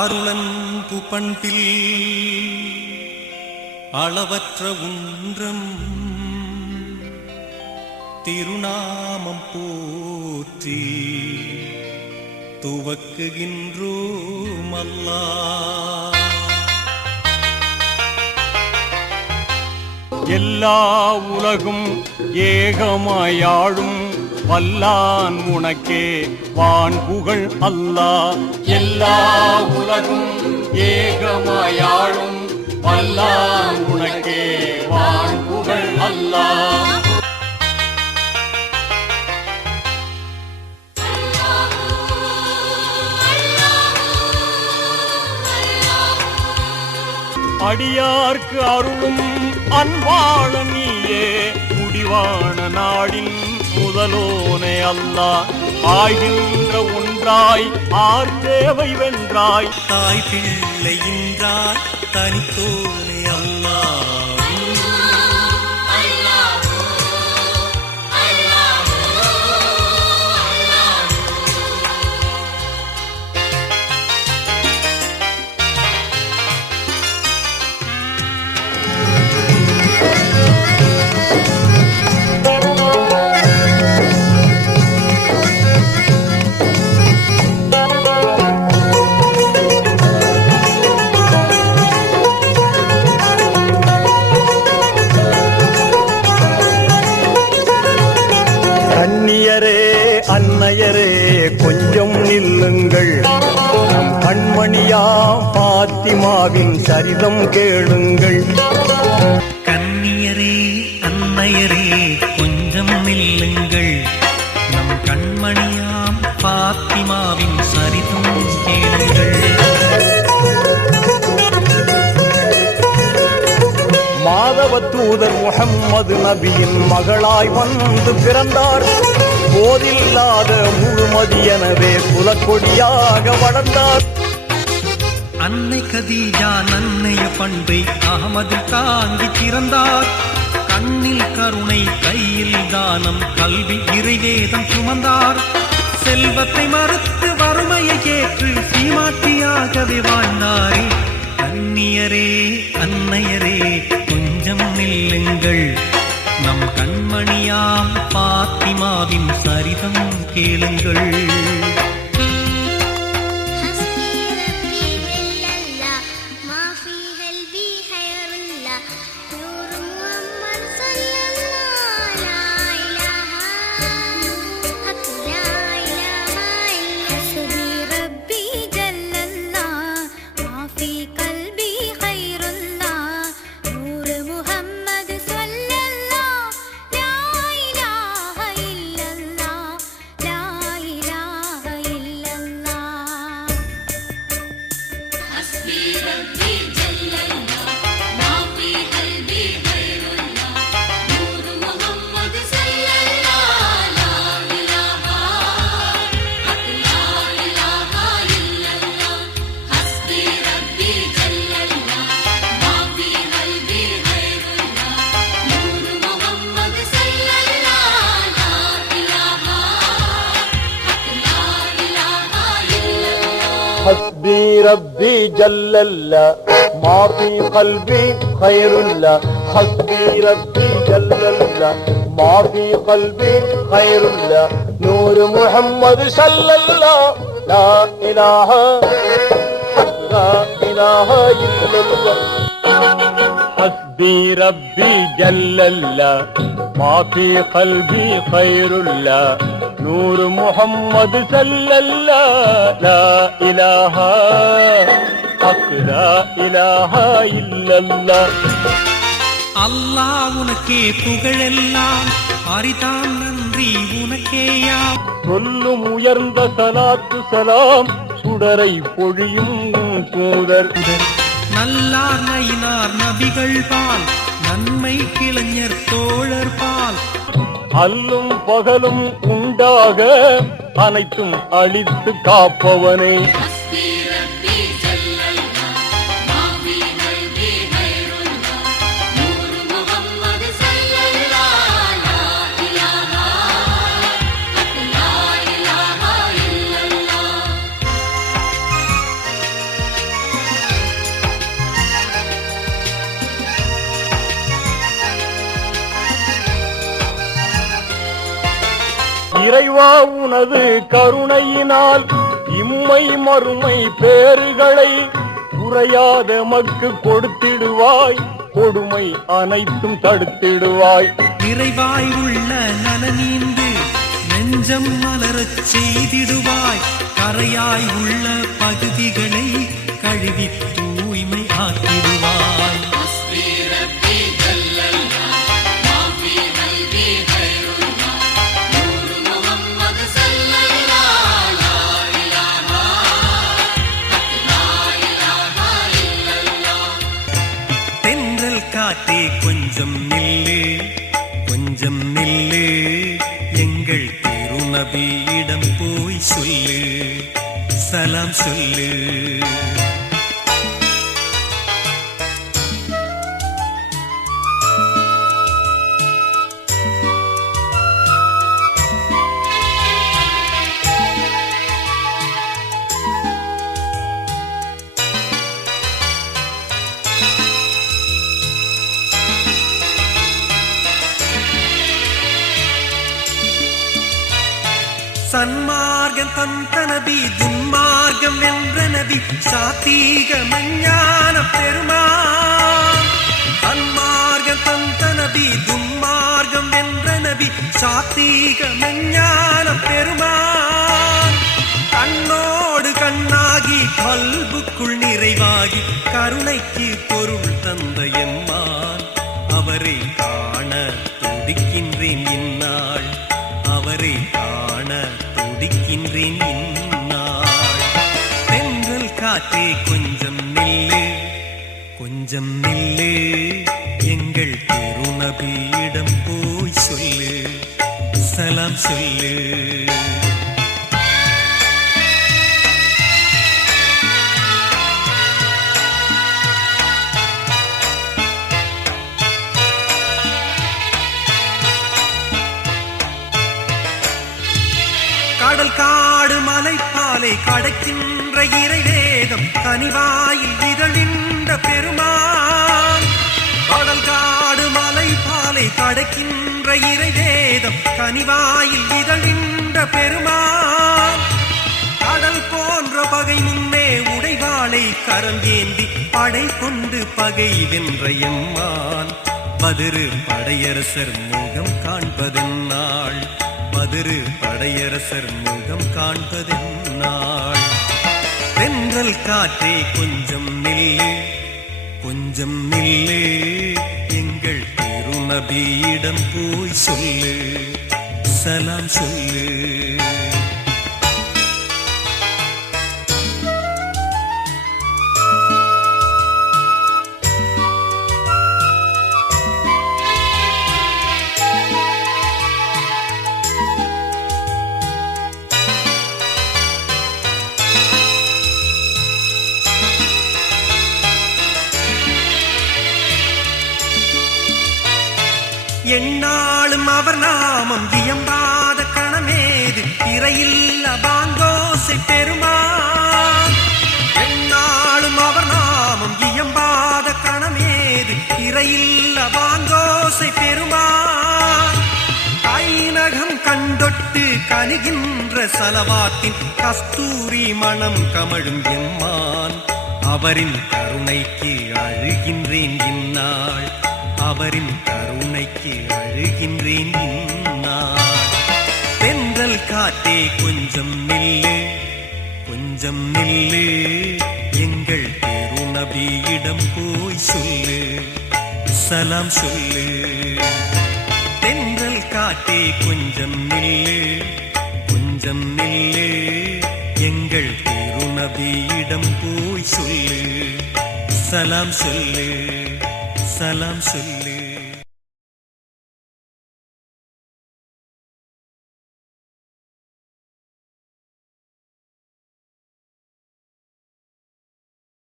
அருளன்பு பண்பில் அளவற்ற உன்றம் திருநாமம் போற்றி துவக்குகின்றோம் அல்லாஹ். எல்லா உலகும் ஏகமாயாழும் வல்லான் உனக்கே வான் புகழ் அல்லாஹ். எல்லா உலகும் ஏகமாயாழும் வல்லான் உனக்கே வான் புகழ் அல்லாஹ். அடியார்க்கு அருளும் அன்பாள நீயே முடிவான நாடின் முதலோனே அல்லாஹ். ஆய்கின்ற ஒன்றாய் ஆர் தேவை வென்றாய் தாய் பிள்ளை இன்றாய் தனித்தோனே அல்லாஹ். அன்னையரே கொஞ்சம் நில்லுங்கள், நம் கண்மணியாம் பாத்திமாவின் சரிதம் கேளுங்கள். கண்ணியரே அன்னையரே கொஞ்சம் நில்லுங்கள், நம் கண்மணியாம் பாத்திமாவின் சரிதம் கேளுங்கள். மாதவ தூதர் முஹம்மது நபியின் மகளாய் வந்து பிறந்தார். போதில்லாத முழுமதியனவே குலக்கொடியாக வளர்ந்தார். அன்னை கதீஜா நன்னைய பண்பை அகமது தாங்கி சிறந்தார். கண்ணில் கருணை கையில் தானம் கல்வி இறைவேதம் சுமந்தார். செல்வத்தை மறுத்து வறுமையை ஏற்று சீமாட்டியாகவே வாழ்ந்தாரே. கண்ணியரே அன்னையரே கொஞ்சம் நில்லுங்கள், நம் கண்மணியாம் பாத்திமாவின் சரிதம் கேளுங்கள். حسبي ربي جل الله ما في قلبي خير الله. حسبي ربي جل الله ما في قلبي خير الله. نور محمد صلى الله لا إله إلا الله. حسبي ربي جل الله ما في قلبي خير الله. نور محمد صلى الله لا إله إلا الله. அல்லாஹ் உனக்கே புகழெல்லாம், அரிதான் நன்றி உனக்கேயாம். சொல்லும் உயர்ந்த சலாத்து சலாம் சுடரை பொழியும் தூதர். நல்லார் நயினார் நபிகள் பால், நன்மை கிளைஞர் தோழர் பால். அல்லும் பகலும் உண்டாக அனைத்தும் அழித்து காப்பவனே. இறைவா உனது கருணையினால் இம்மை மறுமை பேறுகளை குறையாத மக்கு கொடுத்திடுவாய், கொடுமை அனைத்தும் தடுத்திடுவாய். இறைவாய் உள்ள நலனீந்து நெஞ்சம் மலரச் செய்திடுவாய், கரையாய் உள்ள பகுதிகளை கழுவி தூய்மை ஆக்கிடுவாய். தென்றல் காத்தே கொஞ்சம் நில்லு, கொஞ்சம் நில்லு, எங்கள் திருநபியிடம் போய் சொல்லு, சலாம் சொல்லு. சன்மார்க்கம் தந்த நபி, துன்மார்க்கம் வென்ற நபி, சாத்தீக மெஞ்ஞான பெருமான். சன்மார்க்கம் தந்த நபி, துன்மார்க்கம் வென்ற நபி, சாத்தீக மெஞ்ஞான பெருமான். கண்ணோடு கண்ணாகி கல்புக்குள் நிறைவாகி கருணைக்கு பொருள் தந்த எம்மான். அவரை காண துடிக்கின்றேன் இந்நாள், அவரை காண துடிக்கின்றேன் இந்நாள். தென்றல் காற்றே கொஞ்சம் நில்லு, கொஞ்சம் நில்லு, எங்கள் திருநபியிடம் போய் சொல்லு, சலாம் சொல்லு. கடல் காடு மலை பாலை கடக்கின்ற இறைவேதம் கனிவாயில் இதழின்ற பெருமான். கடல் காடு மலை பாலை கடக்கின்ற இறைவேதம் கனிவாயில் இதழின்ற பெருமான். கடல் போன்ற பகை முன்னே உடைவாளை கரம் ஏந்தி படை கொண்டு பகை வென்ற எம்மான். பதிரு படையரசர் முகம் காண்பதென்னாள், பதிரு படையரசர் முகம் காண்பதென்னாள். தென்றல் காற்றே கொஞ்சம் நில்லு, கொஞ்சம் நில்லு, எங்கள் திருநபியிடம் போய் சொல்லு, சலாம் சொல்லு. என்னாலும் அவர் நாமம் இயம்பாத கணமேது இறையில்ல பாங்கோசை பெருமான். என்னாலும் அவர் நாமம் இயம்பாத கணமேது இறையில்ல பாங்கோசை பெருமான். கைநகம் கண்டொட்டு கனிகின்ற சலவாத்தின் கஸ்தூரி மனம் கமழும் எம்மான். அவரின் கருணைக்கு அழுகின்றேன் இந்நாள், அவரின் கருணைக்கு அழுகின்றேன் இந்நாள். தென்றல் காற்றே கொஞ்சம் நில்லு, கொஞ்சம் நில்லு, எங்கள் திருநபியிடம் போய் சொல்லு, சலாம் சொல்லு. தென்றல் காற்றே கொஞ்சம் நில்லு, கொஞ்சம் நில்லு, எங்கள் திருநபியிடம் போய் சொல்லு, சலாம் சொல்லு, சலாம் சொல்லு.